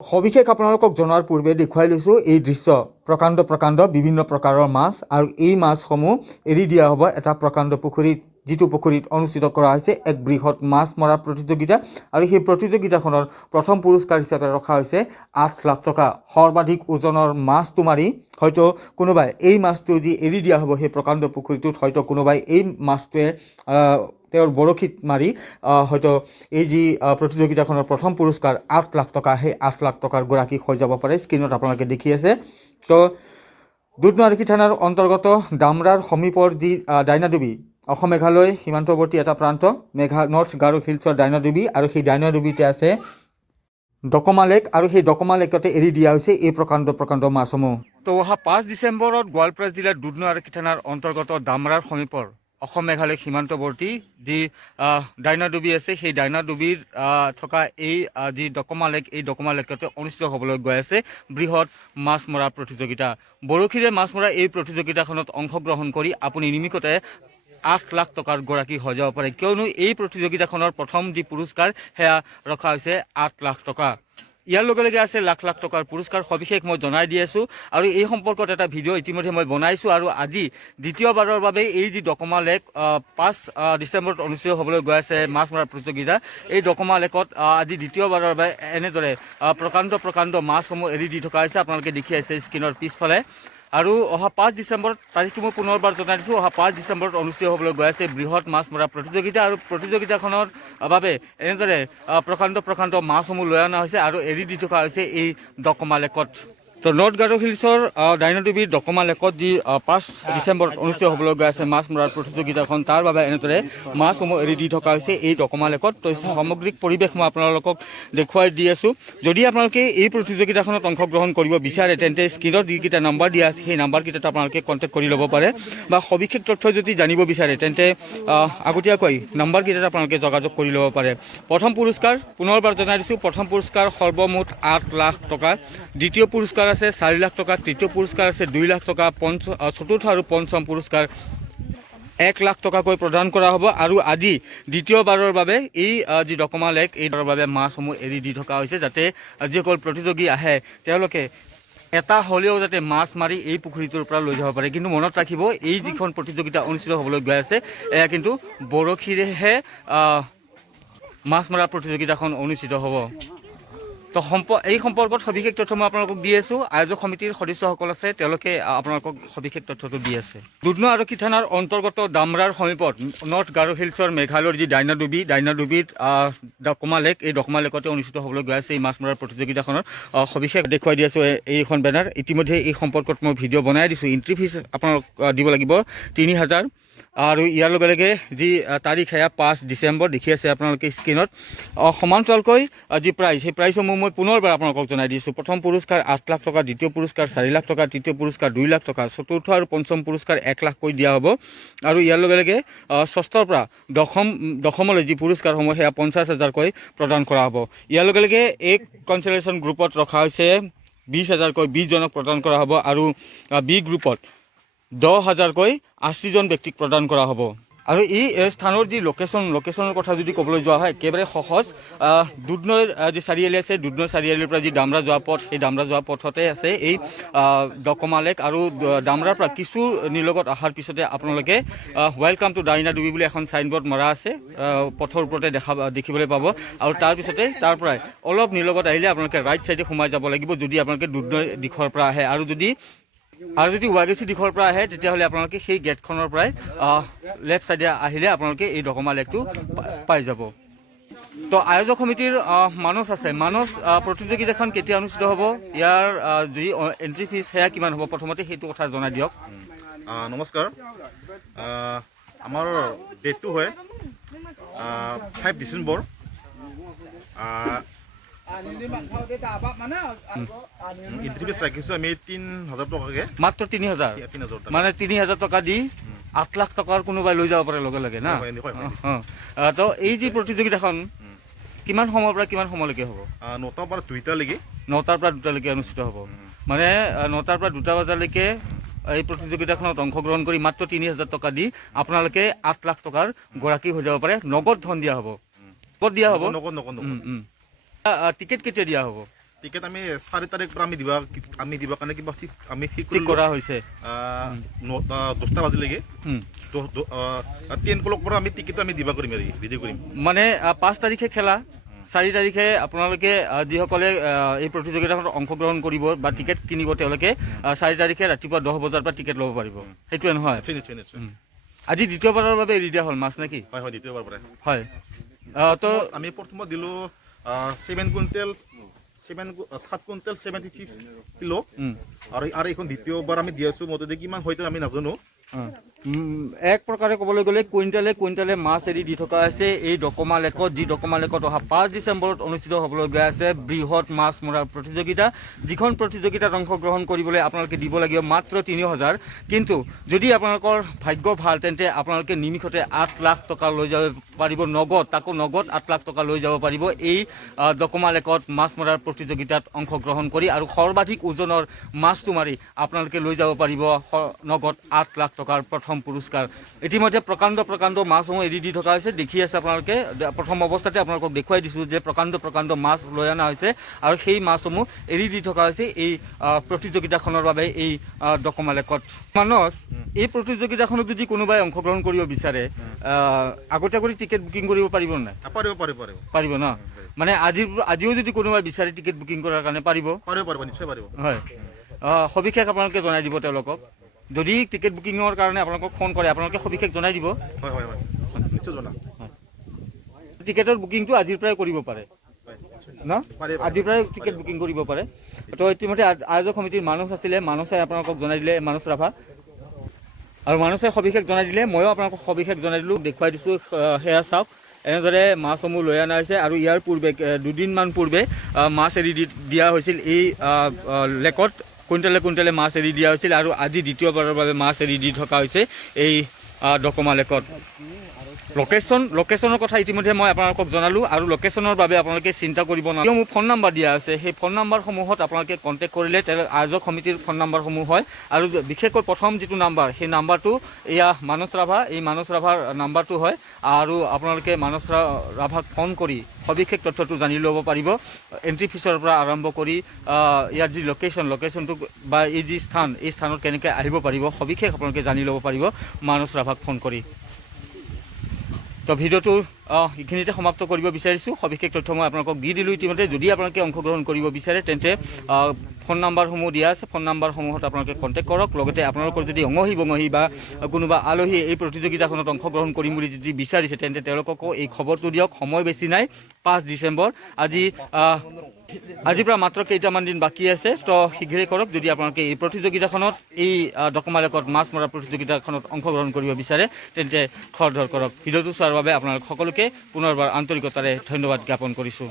সবিশেষ আপোনালোকক জনাৰ পূৰ্বে দেখুৱাই লৈছোঁ এই দৃশ্য প্ৰকাণ্ড বিভিন্ন প্ৰকাৰৰ মাছ আৰু এই মাছসমূহ এৰি দিয়া হ'ব এটা প্ৰকাণ্ড পুখুৰীত, যিটো পুখুৰীত অনুষ্ঠিত কৰা হৈছে এক বৃহৎ মাছ মৰা প্ৰতিযোগিতা। আৰু সেই প্ৰতিযোগিতাখনৰ প্ৰথম পুৰস্কাৰ হিচাপে ৰখা হৈছে 8 লাখ টকা। সৰ্বাধিক ওজনৰ মাছটো মাৰি হয়তো কোনোবাই এই মাছটো যি এৰি দিয়া হ'ব সেই প্ৰকাণ্ড পুখুৰীটোত, হয়তো কোনোবাই এই মাছটোৱে তেওঁৰ বৰশীত মাৰি হয়তো এই যি প্ৰতিযোগিতাখনৰ প্ৰথম পুৰস্কাৰ 8 লাখ টকা, সেই 8 লাখ টকাৰ গৰাকী হৈ যাব পাৰে। স্ক্ৰীণত আপোনালোকে দেখি আছে। তো দুধনৈ আৰক্ষী থানাৰ অন্তৰ্গত ডামৰাৰ সমীপৰ যি ডাইনাডুবি, অসম মেঘালয় সীমান্তৱৰ্তী এটা প্ৰান্ত, নৰ্থ গাৰো হিলছৰ ডাইনাডুবি, আৰু সেই ডাইনাডুবিতে আছে ডকমা লেক, আৰু সেই ডকমা লেকতে এৰি দিয়া হৈছে এই প্ৰকাণ্ড মাছসমূহ। তো অহা 5 ডিচেম্বৰত গোৱালপাৰা জিলাৰ দুধনৈ আৰক্ষী থানাৰ অন্তৰ্গত ডামৰাৰ সমীপৰ অসম মেঘালয় সীমান্তৱৰ্তী যি ডাইনাডুবি আছে, সেই ডাইনাডুবিৰ থকা এই যি ডকমা লেক, এই ডকমা লেকতে অনুষ্ঠিত হ'বলৈ গৈ আছে বৃহৎ মাছ মৰা প্ৰতিযোগিতা। বৰশীৰে মাছ মৰা এই প্ৰতিযোগিতাখনত অংশগ্ৰহণ কৰি আপুনি নিমিষতে 8 লাখ টকাৰ গৰাকী হৈ যাব পাৰে, কিয়নো এই প্ৰতিযোগিতাখনৰ প্ৰথম যি পুৰস্কাৰ সেয়া ৰখা হৈছে 8 লাখ টকা। ইয়াৰ লগে লগে আছে লাখ লাখ টকাৰ পুৰস্কাৰ। সবিশেষ মই জনাই দি আছোঁ, আৰু এই সম্পৰ্কত এটা ভিডিঅ' ইতিমধ্যে মই বনাইছোঁ। আৰু আজি দ্বিতীয়বাৰৰ বাবে এই যি ডকমা লেক 5 ডিচেম্বৰত অনুষ্ঠিত হ'বলৈ গৈ আছে মাছ মৰা প্ৰতিযোগিতা, এই ডকমা লেকত আজি দ্বিতীয়বাৰৰ বাবে এনেদৰে প্ৰকাণ্ড মাছসমূহ এৰি দি থকা হৈছে। আপোনালোকে দেখি আছে স্ক্ৰীণৰ পিছফালে। আৰু অহা 5 ডিচেম্বৰত, তাৰিখটো মই পুনৰবাৰ জনাই দিছোঁ, অহা 5 ডিচেম্বৰত অনুষ্ঠিত হ'বলৈ গৈ আছে বৃহৎ মাছ মৰা প্ৰতিযোগিতা। আৰু প্ৰতিযোগিতাখনৰ বাবে এনেদৰে প্ৰকাণ্ড মাছসমূহ লৈ অনা হৈছে আৰু এৰি দি থকা হৈছে এই ডকমা লেকত। তো নৰ্থ গাৰো হিলছৰ ডাইনাডুবিৰ ডকমা লেকত যি 5 ডিচেম্বৰত অনুষ্ঠিত হ'বলৈ গৈ আছে মাছ মৰাৰ প্ৰতিযোগিতাখন, তাৰ বাবে এনেদৰে মাছসমূহ এৰি দি থকা হৈছে এই ডকমা লেকত। তো সামগ্ৰিক পৰিৱেশ মই আপোনালোকক দেখুৱাই দি আছোঁ। যদি আপোনালোকে এই প্ৰতিযোগিতাখনত অংশগ্ৰহণ কৰিব বিচাৰে, তেন্তে স্ক্ৰীণত যিকেইটা নাম্বাৰ দিয়া আছে সেই নাম্বাৰকেইটাত আপোনালোকে কণ্টেক্ট কৰি ল'ব পাৰে, বা সবিশেষ তথ্য যদি জানিব বিচাৰে তেন্তে আগতীয়াকৈ নাম্বাৰকেইটাত আপোনালোকে যোগাযোগ কৰি ল'ব পাৰে। প্ৰথম পুৰস্কাৰ পুনৰবাৰ জনাই দিছোঁ, প্ৰথম পুৰস্কাৰ সৰ্বমুঠ 8 লাখ টকা, দ্বিতীয় পুৰস্কাৰ আছে 4 লাখ টকা, তৃতীয় পুৰস্কাৰ আছে 2 লাখ টকা, চতুৰ্থ আৰু পঞ্চম পুৰস্কাৰ 1 লাখ টকাকৈ প্ৰদান কৰা হ'ব। আৰু আজি দ্বিতীয়বাৰৰ বাবে এই যি ডকমা লেক, এইবাৰৰ বাবে মাছসমূহ এৰি দি থকা হৈছে, যাতে যিসকল প্ৰতিযোগী আহে তেওঁলোকে এটা হ'লেও যাতে মাছ মাৰি এই পুখুৰীটোৰ পৰা লৈ যাব পাৰে। কিন্তু মনত ৰাখিব, এই যিখন প্ৰতিযোগিতা অনুষ্ঠিত হ'বলৈ গৈ আছে, এয়া কিন্তু বৰশীৰেহে মাছ মৰা প্ৰতিযোগিতাখন অনুষ্ঠিত হ'ব। তো এই সম্পৰ্কত সবিশেষ তথ্য মই আপোনালোকক দি আছোঁ। আয়োজক সমিতিৰ সদস্যসকল আছে, তেওঁলোকে আপোনালোকক সবিশেষ তথ্যটো দি আছে। দুধনৈ আৰক্ষী থানাৰ অন্তৰ্গত ডামৰাৰ সমীপত নৰ্থ গাৰো হিলছৰ মেঘালয়ৰ যি ডাইনাডুবিত ডকমা লেক, এই ডকমা লেকতে অনুষ্ঠিত হ'বলৈ গৈ আছে এই মাছ মৰাৰ প্ৰতিযোগিতাখনৰ সবিশেষ দেখুৱাই দি আছোঁ। এইখন বেনাৰ ইতিমধ্যে এই সম্পৰ্কত মই ভিডিঅ' বনাই দিছোঁ। এণ্ট্ৰি ফিজ আপোনালোক দিব লাগিব 3000। আৰু ইয়াৰ লগে লগে যি তাৰিখ সেয়া 5 ডিচেম্বৰ দেখি আছে আপোনালোকে স্ক্ৰীণত। সমান্তৰালকৈ যি প্ৰাইজ, সেই প্ৰাইজসমূহ মই পুনৰবাৰ আপোনালোকক জনাই দিছোঁ। প্ৰথম পুৰস্কাৰ 8 লাখ টকা, দ্বিতীয় পুৰস্কাৰ 4 লাখ টকা, তৃতীয় পুৰস্কাৰ 2 লাখ টকা, চতুৰ্থ আৰু পঞ্চম পুৰস্কাৰ 1 লাখকৈ দিয়া হ'ব। আৰু ইয়াৰ লগে লগে ষষ্ঠৰ পৰা দশমলৈ যি পুৰস্কাৰসমূহ সেয়া 50,000কৈ প্ৰদান কৰা হ'ব। ইয়াৰ লগে লগে এই কনচেলেশ্যন গ্ৰুপত ৰখা হৈছে 20,000কৈ 20জনক প্ৰদান কৰা হ'ব, আৰু বি গ্ৰুপত 10,000কৈ 80জন ব্যক্তিক প্ৰদান কৰা হ'ব। আৰু এই স্থানৰ যি লোকেশ্যনৰ কথা যদি ক'বলৈ যোৱা হয়, একেবাৰে সহজ। দুধনৈৰ যি চাৰিআলি আছে, দুধনৈ চাৰিআলিৰ পৰা যি ডামৰা যোৱা পথ, সেই ডামৰা যোৱা পথতে আছে এই ডকমা লেক। আৰু ডামৰাৰ পৰা কিছু নিলগত অহাৰ পিছতে আপোনালোকে ৱেলকাম টু ডাইনাডুবি বুলি এখন চাইনবোৰ্ড মৰা আছে, পথৰ ওপৰতে দেখিবলৈ পাব। আৰু তাৰপিছতে তাৰ পৰাই অলপ নিলগত আহিলে আপোনালোকে ৰাইট ছাইডে সোমাই যাব লাগিব, যদি আপোনালোকে দুধনৈ দিশৰ পৰা আহে। আৰু যদি ৱাগেচি দিশৰ পৰা আহে, তেতিয়াহ'লে আপোনালোকে সেই গেটখনৰ পৰাই লেফ্ট ছাইডে আহিলে আপোনালোকে এই ডকমা লেকটো পাই যাব। তো আয়োজক সমিতিৰ মানচ আছে, প্ৰতিযোগিতাখন কেতিয়া অনুষ্ঠিত হ'ব, ইয়াৰ যি এণ্ট্ৰি ফিজ সেয়া কিমান হ'ব, প্ৰথমতে সেইটো কথা জনাই দিয়ক। নমস্কাৰ, আমাৰ ডেটটো হয় 5 ডিচেম্বৰ। এণ্ট্ৰি ফিজ ৰাখিছোঁ আমি 3,000 টকাকৈ, মাত্ৰ 3,000, মানে 3,000 টকা দি 8 লাখ টকাৰ কোনোবাই লৈ যাব পাৰে লগে লগে না। তো এই যি প্ৰতিযোগিতাখন কিমান সময়ৰ পৰা কিমান সময়লৈকে হ'ব? 9টাৰ পৰা 2টালৈকে। 9টাৰ পৰা 2টালৈকে অনুষ্ঠিত হ'ব। মানে 9টাৰ পৰা 2টা বজালৈকে এই প্ৰতিযোগিতাখনত অংশগ্ৰহণ কৰি মাত্ৰ 3,000 টকা দি আপোনালোকে 8 লাখ টকাৰ গৰাকী হৈ যাব পাৰে। নগদ ধন দিয়া হ'ব, ক'ত দিয়া হ'ব? নগদ। টিকেট কেতিয়া দিয়া হ'ব? টিকেট আমি 4 তাৰিখৰ পৰা আমি দিবৰ কাৰণে কিবা আমি ঠিক ঠিক কৰা হৈছে 10টা বাজিলৈকে 10 o'clock পৰা আমি টিকেট আমি দিবা কৰিম ৰেডি কৰিম মানে 5 তাৰিখে খেলা 4 তাৰিখে আপোনালোকে যিসকলে এই প্ৰতিযোগিতাখনত অংশগ্ৰহণ কৰিব বা টিকেট কিনিব তেওঁলোকে 4 তাৰিখে ৰাতিপুৱা 10 বজাৰ পৰা টিকেট ল'ব পাৰিব সেইটোৱে নহয় নিশ্চয় আজি দ্বিতীয়বাৰৰ বাবে এৰি দিয়া হ'ল মাছ নেকি হয় দ্বিতীয়বাৰ পৰা হয় তো আমি প্ৰথমত দিলোঁ 7 কুইণ্টেল 76 কিলো আৰু এইখন দ্বিতীয়বাৰ আমি দি আছোঁ মতে কিমান হয়তো আমি নাজানো এক প্ৰকাৰে ক'বলৈ গ'লে কুইণ্টেলে মাছ এৰি দি থকা হৈছে এই ডকমা লেকত যি ডকমা লেকত অহা 5 ডিচেম্বৰত অনুষ্ঠিত হ'বলৈ গৈ আছে বৃহৎ মাছ মৰাৰ প্ৰতিযোগিতা যিখন প্ৰতিযোগিতাত অংশগ্ৰহণ কৰিবলৈ আপোনালোকে দিব লাগিব মাত্ৰ 3,000 কিন্তু যদি আপোনালোকৰ ভাগ্য ভাল তেন্তে আপোনালোকে নিমিষতে 8 লাখ টকা লৈ যাব পাৰিব নগদ 8 লাখ টকা লৈ যাব পাৰিব এই ডকমা লেকত মাছ মৰাৰ প্ৰতিযোগিতাত অংশগ্ৰহণ কৰি আৰু সৰ্বাধিক ওজনৰ মাছটো মাৰি আপোনালোকে লৈ যাব পাৰিব নগদ 8 লাখ টকাৰ প্ৰথম পুৰস্কাৰ ইতিমধ্যে প্ৰকাণ্ড মাছসমূহ এৰি দি থকা হৈছে দেখি আছে আপোনালোকে প্ৰথম অৱস্থাতে আপোনালোকক দেখুৱাই দিছোঁ যে প্ৰকাণ্ড মাছ লৈ অনা হৈছে আৰু সেই মাছসমূহ এৰি দি থকা হৈছে এই প্ৰতিযোগিতাখনৰ বাবে এই ডকমা লেকত মানস এই প্ৰতিযোগিতাখনত যদি কোনোবাই অংশগ্ৰহণ কৰিব বিচাৰে আগতীয়াকৈ টিকেট বুকিং কৰিব পাৰিব নাই পাৰিব ন মানে আজিও যদি কোনোবাই বিচাৰে টিকেট বুকিং কৰাৰ কাৰণে পাৰিব নিশ্চয় পাৰিব হয় সবিশেষ আপোনালোকে জনাই দিব তেওঁলোকক যদি টিকেট বুকিঙৰ কাৰণে আপোনালোকক ফোন কৰে আপোনালোকে সবিশেষ জনাই দিব হয় নিশ্চয় জনাম টিকেটৰ বুকিংটো আজিৰ পৰাই কৰিব পাৰে ন আজিৰ পৰাই টিকেট বুকিং কৰিব পাৰে তো ইতিমধ্যে আয়োজক সমিতিৰ মানুহ আছিলে মানুহে আপোনালোকক জনাই দিলে মানুহ ৰাভা আৰু মানুহে সবিশেষ জনাই দিলে ময়ো আপোনালোকক সবিশেষ জনাই দিলোঁ দেখুৱাই দিছোঁ সেয়া চাওক এনেদৰে মাছসমূহ লৈ অনা হৈছে আৰু ইয়াৰ পূৰ্বে দুদিনমান পূৰ্বে মাছ এৰি দিয়া হৈছিল এই লেকত কুইণ্টেলে মাছ এৰি দিয়া হৈছিল আৰু আজি দ্বিতীয়বাৰৰ বাবে মাছ এৰি দি থকা হৈছে এই ডকমা লেকত লোকেশ্যনৰ কথা ইতিমধ্যে মই আপোনালোকক জনালোঁ আৰু লোকেশ্যনৰ বাবে আপোনালোকে চিন্তা কৰিব নালাগে মোৰ ফোন নাম্বাৰ দিয়া আছে সেই ফোন নাম্বাৰসমূহত আপোনালোকে কণ্টেক্ট কৰিলে আয়োজক সমিতিৰ ফোন নাম্বাৰসমূহ হয় আৰু বিশেষকৈ প্ৰথম যিটো নাম্বাৰ সেই নাম্বাৰটো এয়া মানস ৰাভা এই মানস ৰাভাৰ নাম্বাৰটো হয় আৰু আপোনালোকে মানস ৰাভাক ফোন কৰি সবিশেষ তথ্যটো জানি ল'ব পাৰিব এণ্ট্ৰি ফিছৰ পৰা আৰম্ভ কৰি ইয়াৰ যি লোকেশ্যনটো বা এই যি স্থান এই স্থানত কেনেকৈ আহিব পাৰিব সবিশেষ আপোনালোকে জানি ল'ব পাৰিব মানস ৰাভাক ফোন কৰি তো ভিডিঅ'টো এইখিনিতে সমাপ্ত কৰিব বিচাৰিছোঁ সবিশেষ তথ্য মই আপোনালোকক দি দিলোঁ ইতিমধ্যে যদি আপোনালোকে অংশগ্ৰহণ কৰিব বিচাৰে তেন্তে ফোন নাম্বাৰসমূহ দিয়া আছে ফোন নাম্বাৰসমূহত আপোনালোকে কণ্টেক্ট কৰক লগতে আপোনালোকৰ যদি অঙহী বঙহী বা কোনোবা আলহী এই প্ৰতিযোগিতাখনত অংশগ্ৰহণ কৰিম বুলি যদি বিচাৰিছে তেন্তে তেওঁলোককো এই খবৰটো দিয়ক সময় বেছি নাই 5 ডিচেম্বৰ আজিৰ পৰা মাত্ৰ কেইটামান দিন বাকী আছে তো শীঘ্ৰেই কৰক যদি আপোনালোকে এই প্ৰতিযোগিতাখনত এই ডকমা লেকত মাছ মৰা প্ৰতিযোগিতাখনত অংশগ্ৰহণ কৰিব বিচাৰে তেন্তে খৰধৰ কৰক ভিডিঅ'টো চোৱাৰ বাবে আপোনালোক সকলোকে পুনৰবাৰ আন্তৰিকতাৰে ধন্যবাদ জ্ঞাপন কৰিছোঁ